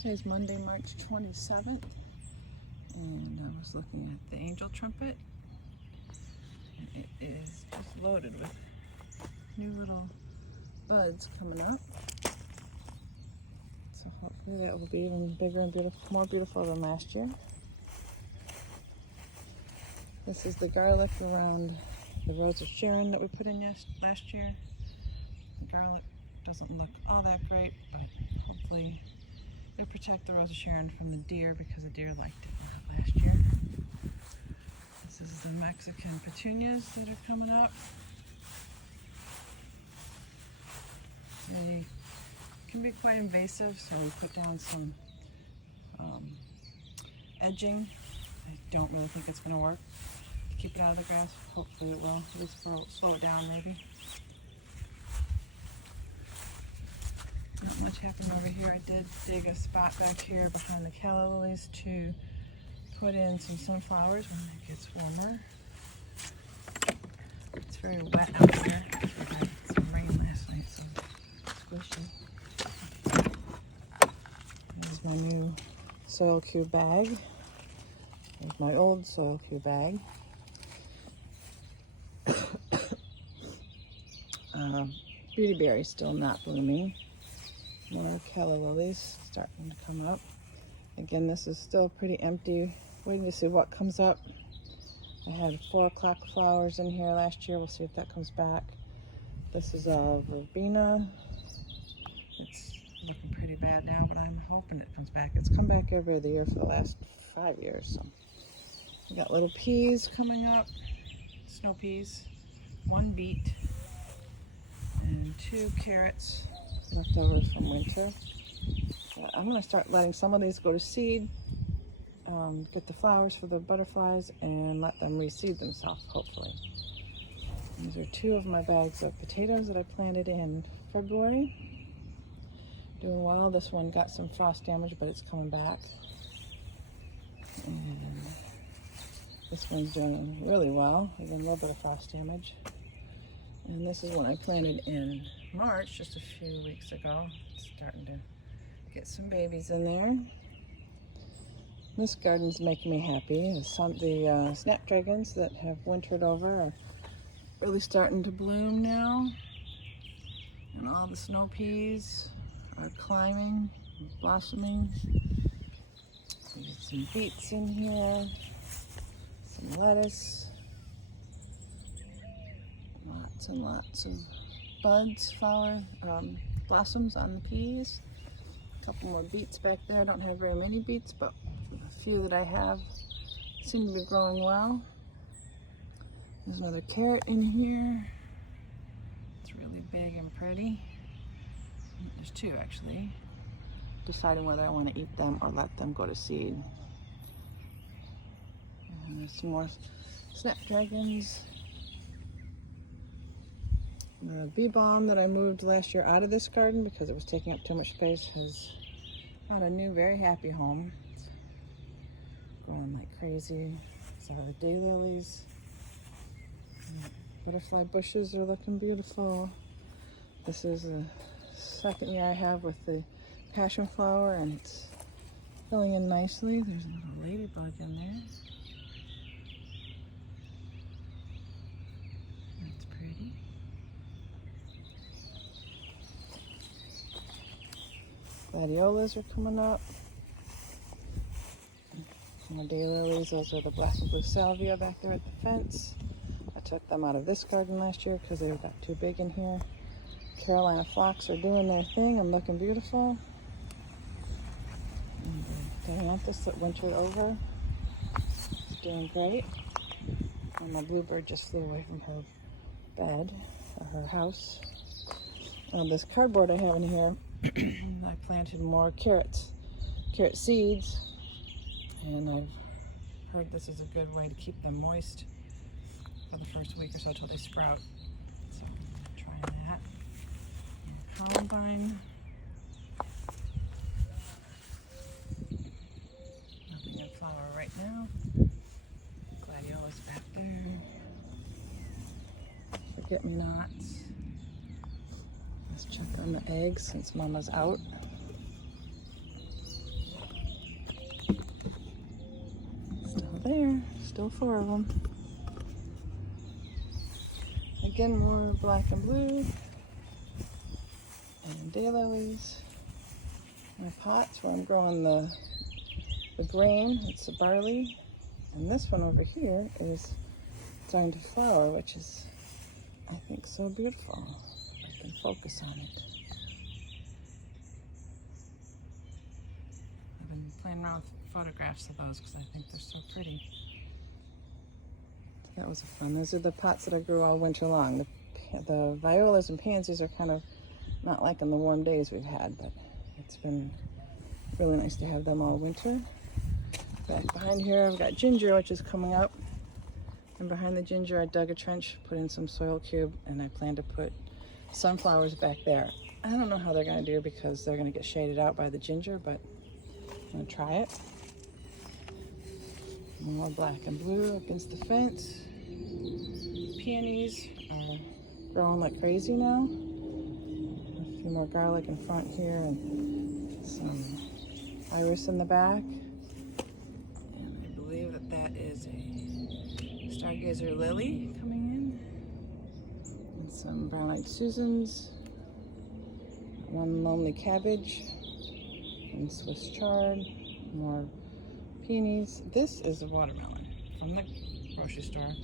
Today's Monday, March 27th, and I was looking at the angel trumpet, and it is just loaded with new little buds coming up. So hopefully that will be even bigger and beautiful, more beautiful than last year. This is the garlic around the Rose of Sharon that we put in last year. The garlic doesn't look all that great, but hopefully it'll protect the Rose of Sharon from the deer because the deer liked it a lot last year. This is the Mexican petunias that are coming up. They can be quite invasive, so we put down some edging. I don't really think it's going to work to keep it out of the grass. Hopefully it will, at least slow it down maybe. Not much happened over here. I did dig a spot back here behind the calla lilies to put in some sunflowers when it gets warmer. It's very wet out here. We had some rain last night, so it's squishy. This is my new soil cube bag. There's my old soil cube bag. Beauty berry still not blooming. More calla lilies starting to come up. Again, this is still pretty empty. Waiting to see what comes up. I had 4 o'clock flowers in here last year. We'll see if that comes back. This is a verbena. It's looking pretty bad now, but I'm hoping it comes back. It's come back every other year for the last 5 years. So we got little peas coming up, snow peas, 1 beet, and 2 carrots. Leftovers from winter. But I'm going to start letting some of these go to seed, get the flowers for the butterflies, and let them reseed themselves, hopefully. These are 2 of my bags of potatoes that I planted in February. Doing well. This one got some frost damage, but it's coming back. And this one's doing really well, even a little bit of frost damage. And this is one I planted in March, just a few weeks ago. It's starting to get some babies in there. This garden's making me happy. The snapdragons that have wintered over are really starting to bloom now. And all the snow peas are climbing, blossoming. There's some beets in here, some lettuce. Lots and lots of buds, blossoms on the peas. A couple more beets back there. I don't have very many beets, but a few that I have seem to be growing well. There's another carrot in here. It's really big and pretty. There's 2 actually. Deciding whether I want to eat them or let them go to seed. And there's some more snapdragons. The bee balm that I moved last year out of this garden because it was taking up too much space has found a new, very happy home. It's growing like crazy. These are the daylilies. Butterfly bushes are looking beautiful. This is the 2nd year I have with the passion flower, and it's filling in nicely. There's a little ladybug in there. That's pretty. Gladiolas are coming up. More daylilies. Those are the black and blue salvia back there at the fence. I took them out of this garden last year because they got too big in here. Carolina phlox are doing their thing and looking beautiful. And the dianthus that wintered over is doing great. And my bluebird just flew away from her bed, or her house. This cardboard I have in here, I planted more carrot seeds, and I've heard this is a good way to keep them moist for the first week or so till they sprout. So I'm trying that. And columbine. Nothing in flower right now. Gladiolus back there. Forget-me-nots. Let's check on the eggs since Mama's out. there. Still 4 of them. Again, more black and blue. And daylilies. My pots where I'm growing the grain. It's the barley. And this one over here is starting to flower, which is, I think, so beautiful. I can focus on it. I've been playing around with photographs of those because I think they're so pretty. So that was fun. Those are the pots that I grew all winter long. The violas and pansies are kind of not liking the warm days we've had, but it's been really nice to have them all winter. Back behind here, I've got ginger, which is coming up. And behind the ginger, I dug a trench, put in some soil cube, and I plan to put sunflowers back there. I don't know how they're going to do because they're going to get shaded out by the ginger, but I'm going to try it. More black and blue against the fence. Peonies are growing like crazy now. A few more garlic in front here and some iris in the back. And I believe that is a stargazer lily coming in. And some brown-eyed Susans. One lonely cabbage. And Swiss chard. More peonies. This is a watermelon from the grocery store.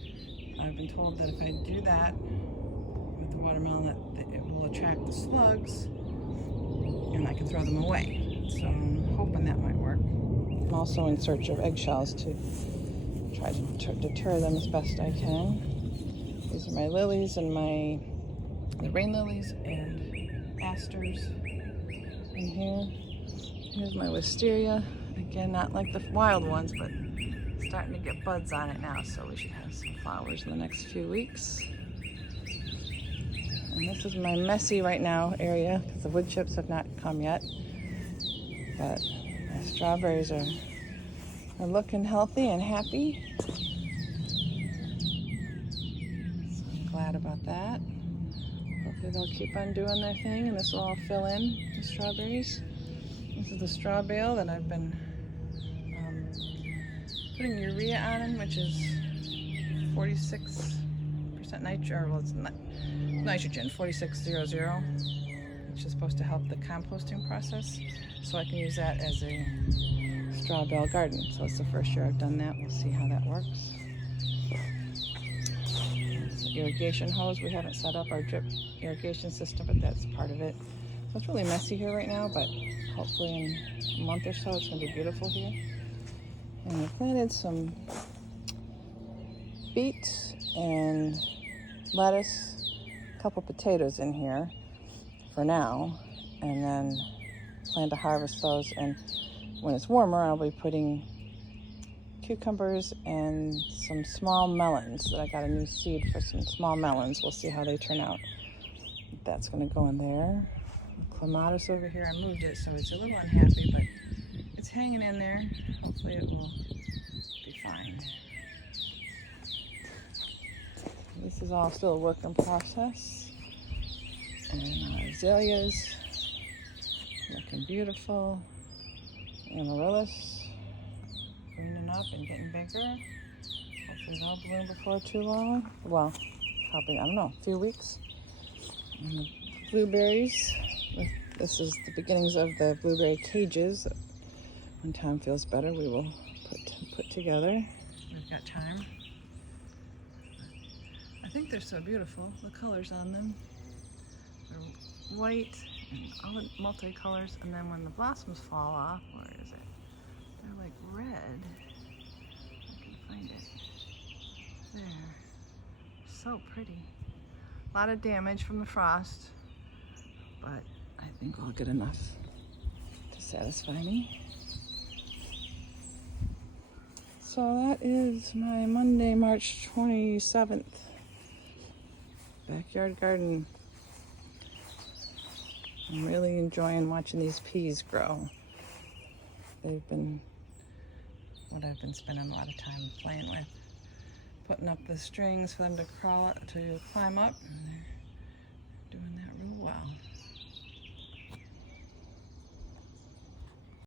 I've been told that if I do that with the watermelon, that it will attract the slugs and I can throw them away. So I'm hoping that might work. I'm also in search of eggshells to try to deter them as best I can. These are my lilies and the rain lilies and asters in here. Here's my wisteria. Again, not like the wild ones, but starting to get buds on it now, so we should have some flowers in the next few weeks. And this is my messy right now area because the wood chips have not come yet. But my strawberries are looking healthy and happy. So I'm glad about that. Hopefully they'll keep on doing their thing and this will all fill in the strawberries. This is the straw bale that I've been putting urea on, which is 46% nitrogen, well, it's nitrogen, 4600, which is supposed to help the composting process. So I can use that as a straw bale garden. So it's the first year I've done that. We'll see how that works. It's an irrigation hose. We haven't set up our drip irrigation system, but that's part of it. So it's really messy here right now, but hopefully in a month or so it's going to be beautiful here. And I planted some beet and lettuce, a couple potatoes in here for now, and then plan to harvest those. And when it's warmer, I'll be putting cucumbers and some small melons that I got a new seed for some small melons. We'll see how they turn out. That's going to go in there. The clematis over here, I moved it, so it's a little unhappy, but it's hanging in there. Hopefully it will be fine. This is all still a work in process. And azaleas, looking beautiful. Amaryllis, greening up and getting bigger. Hopefully they'll bloom before too long. Well, probably, I don't know, a few weeks. And the blueberries. This is the beginnings of the blueberry cages. When time feels better, we will put together. We've got time. I think they're so beautiful, the colors on them. They're white and all the multicolors, and then when the blossoms fall off, where is it? They're like red. I can find it. There. So pretty. A lot of damage from the frost, but I think we'll get enough to satisfy me. So that is my Monday, March 27th backyard garden. I'm really enjoying watching these peas grow. They've been what I've been spending a lot of time playing with. Putting up the strings for them to climb up. And